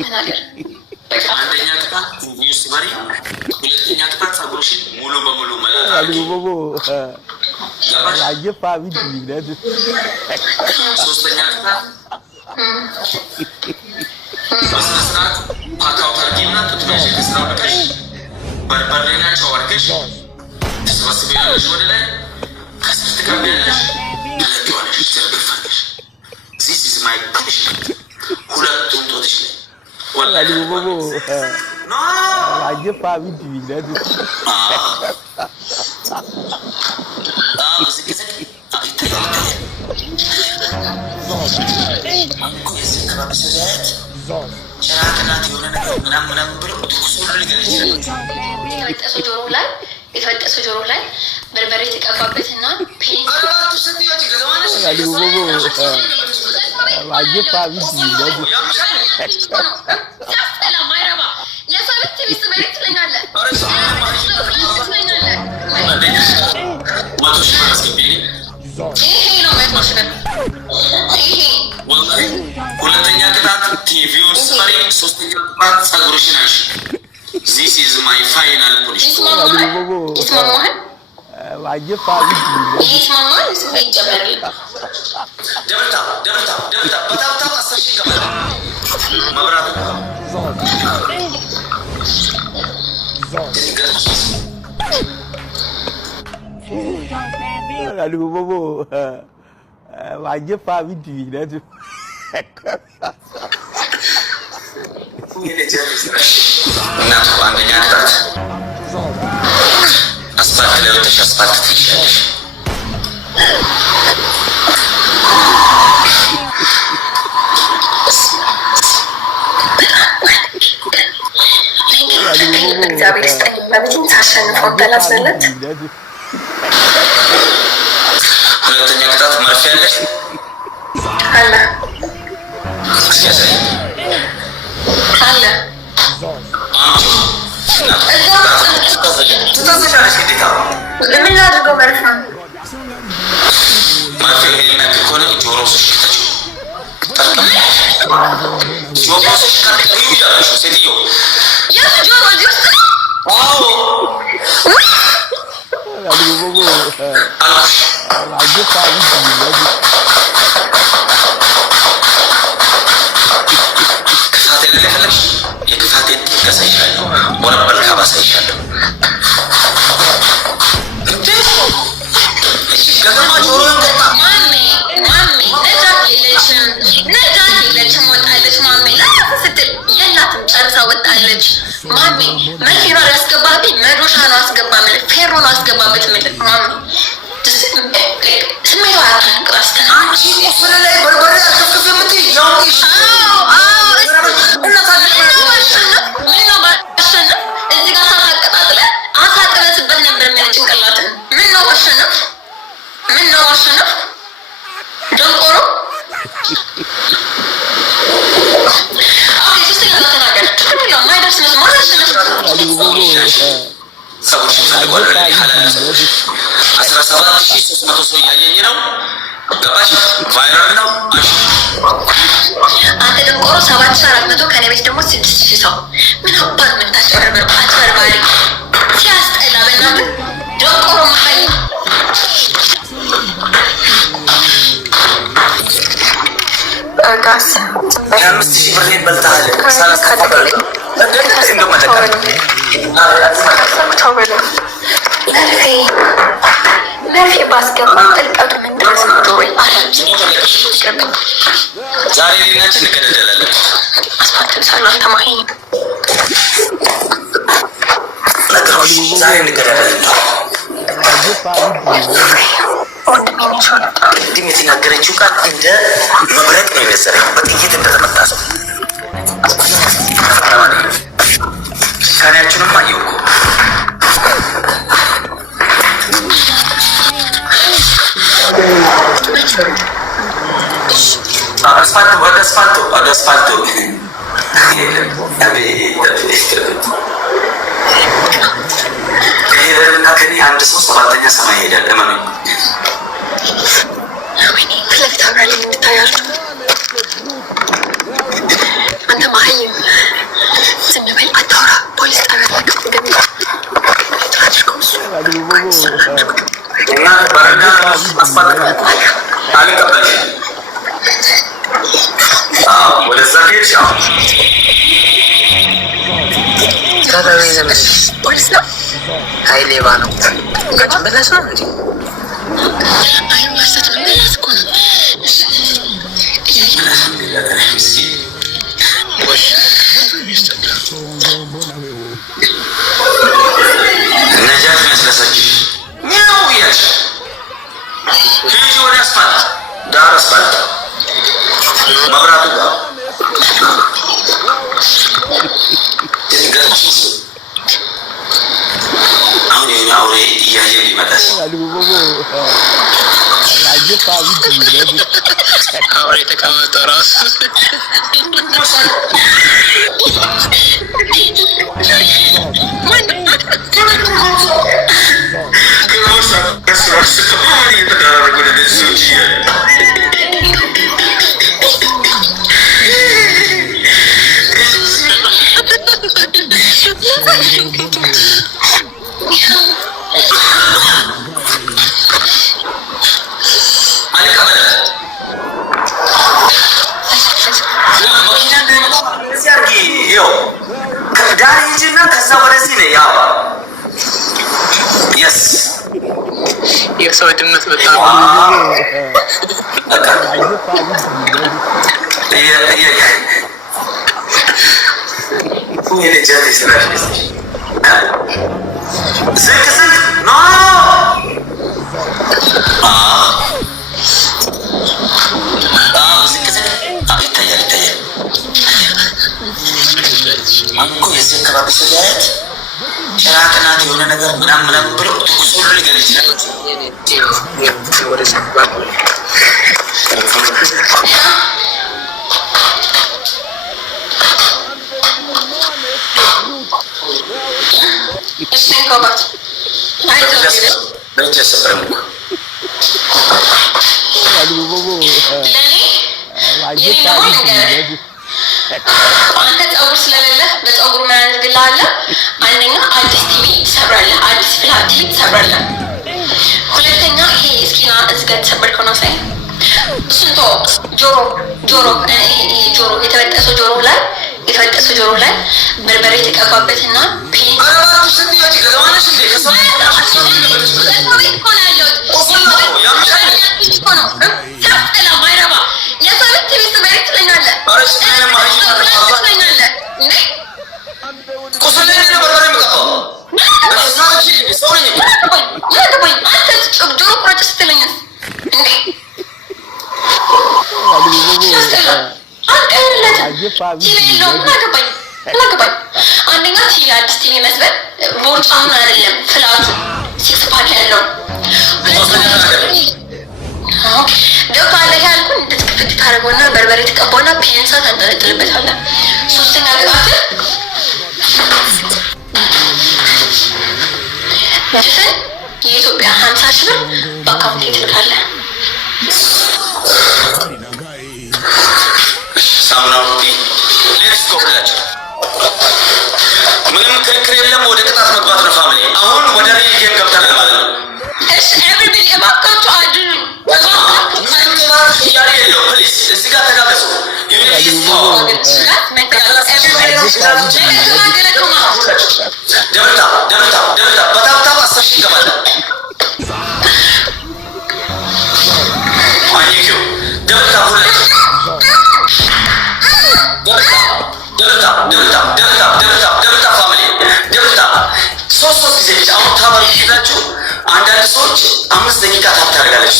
ተናገር። አንደኛ ቅጣት ኒውስ መሪ፣ ሁለተኛ ቅጣት ጸጉርሽን ሙሉ በሙሉ መላጣ አየፋ ቢድሚነት ሶስተኛ ቅጣት በስነስርዓት ፓካው ታርጊና ትትመሽ ከስራው ልቀሽ በርበሬና ጨው አድርገሽ ትሰበስቢያለሽ ወደ ላይ ከስር ትገቢያለሽ ትለቂዋለሽ ትርግፋለሽ ዚስ ኢዝ ማይ ፑኒሽመንት ሁለቱም ጦትሽ ላይ ወላሂ ቦቦ አየፋ ቢድሚነት የተወጠሰው ጆሮ ላይ በርበሬ ተቀባበትና ሁለተኛ ቅጣት ቲቪውን ስመሪ፣ ሶስተኛ ቅጣት ጸጉርሽን አንሺ። This is my final punishment. ይስማማል? አየፋ ይስማማል? ይጀምራል። ደብታ በጣም አሰሽ ይገባል። መብራት አሉ ቦቦ አየፋ ቢድሚነት እናቱ አንደኛ ቅጣት አስፋልት ላይ ወጥተሽ አስፋልት ትይሻለሽ። እግዚአብሔር ይስጠኝ። በብዙ ታሸንፈው ተላስመለት። ሁለተኛ ቅጣት መርፌ ያለሽ አለ አለ ትታዘዣለሽ ግዴታ። ለምን ላድርገው? መርፌ የሚናገር ከሆነ ጆሮ ውስጥ ጆሮ ውስጥ ይያለሽ ሴትዮ የት ጆሮ እዚህ ውስጥ ነው? አዎ አሉ ቦቦ አየፋ ቢድሚነት ክፋቴን ለፈለግሽ የክፋቴን ጥግ አሳይሻለሁ። ወረበል ካብ አሳይሻለሁ። ገጠማ ጆሮን ገጣ ማሜ ነጃት የለችም ወጣለች። ማሜ ላያፍ ስትል የላትም ጨርሳ ወጣለች። ማሜ መኪና ያስገባብኝ መዶሻ ነው አስገባ ምልክ ፌሮ ነው አስገባበት ምልክ ማሜ ስሜቷ ያታንቅራስተን አንቺ ፍለ ላይ በርበሬ አልከፍከፍ የምትይ ያውሽ ምነው ባሸነፍ እዚህ ጋር ሳታቀጣጥለ አሳጥበስበት ነበር የሚል ጭንቅላትን ምነው ባሸነፍ ደንቆሮ ሶስተኛ ተናገር ትክክል ማይደርስ መስማ ሰዎች ፈልጓል። 17300 ሰው እያየኝ ነው። ገባሽ? ቫይራል ነው። አንተ ደንቆሮ 7400 ከኔ ቤት ደግሞ 6000 ሰው ምን አባት ምታስበርበር አጭበርባሪ ሲያስጠላ በእናትህ ደንቆሮ ማይ ጋስ 5000 ብር ይበልጣል። 30 ብር መርፌ ባስገባ ጥልቀቱ ምንድረስ ዶሮ ዛሬ ሌላችን እንገደደላለን። አስፋልት ሳላ ተማሂ ነገሮች ዛሬ እንገደደላለን። ቅድም የተናገረችው ቃል እንደ መብረቅ ነው የመሰለኝ፣ በጥይት እንደተመታ ሰው። ጭካኔያችሁንም አየሁ እኮ። ወደ አስፋልቱ ይሄንና ከኔ አንድ ሰው 7ኛ ሰማይ ይሄዳል። እመኑኝ። ታታዊ ዘመን ፖሊስ ነው። ሀይ ሌባ ነው። ሁላችን በላስ ነው እንዴ? አይ ማሰት ነው በላስ እኮ ነው። ነጃት መስለሰች ነው ያች ልጅ ወደ አስፋልት ዳር አስፋልት መብራቱ ጋር አሁን የኛ አውሬ እያየ ሊመጣስ አውሬ ተቀመጠ ራሱ የሰው ድመት በጣም ጭራቅናት የሆነ ነገር ምናምን ብሎ ትኩስ ሁሉ ሊገል ይችላል። አንተ ጸጉር ስለሌለ በጸጉር ምን ያደርግልሃል? አንደኛ አዲስ ቲቪ ትሰብራለህ፣ አዲስ ፍላት ቲቪ ትሰብራለህ። ሁለተኛ ይሄ እስኪና እዝጋ ተሰበርከው ነው ሳይ ስንቶ ጆሮ የተበጠሰው ጆሮ ላይ በርበሬ የተቀባበትና አንደኛ አዲስ ቲቪ መስበር ቦርጫውን አይደለም ፍላቱ ሲክስ ፓክ ያለው ገብቶ አለ ያልኩ እንድትከፍት ታደርገውና በርበሬ ተቀባውና ፔንሳ ታንጠለጥልበታለህ። ሶስተኛ ግባት ድፍን የኢትዮጵያ 50 ሺህ ብር በአካውንት ትልካለህ። ምንም ክርክር የለም። ወደ ቅጣት መግባት ነው ፋሚሊ። አሁን ወደ ሪል ጌም ገብተናል ማለት ነው። እሺ ኤቭሪባዲ እባካችሁ አድኑ። ያለ የለው ፕሊዝ እዚህ ጋር ተጋገዙ። ደብታ በታብታብ 10 ሺህ ይገባል። ማይኪው ደብታ ሁለት ደብታ ፋሚሊ ደብታ ሶስት ጊዜ ብቻ አሁን ታባላችሁ። አንዳንድ ሰዎች 5 ደቂቃ ታብ ታደርጋለች።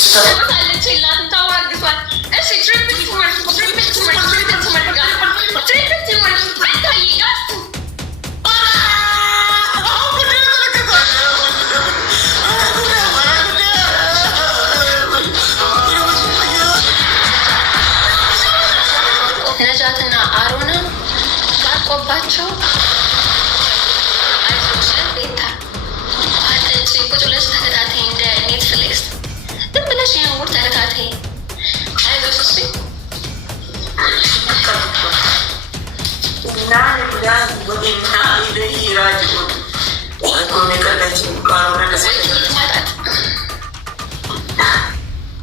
ነጃትና አሮና ባቆባቸው ቤታ ቋጠጭ ቁጭ ብለሽ ተከታታይ እንደ ኔትፍሊክስ ዝም ብለሽ የውር ተከታታይ አይዞሽ እሺ። እና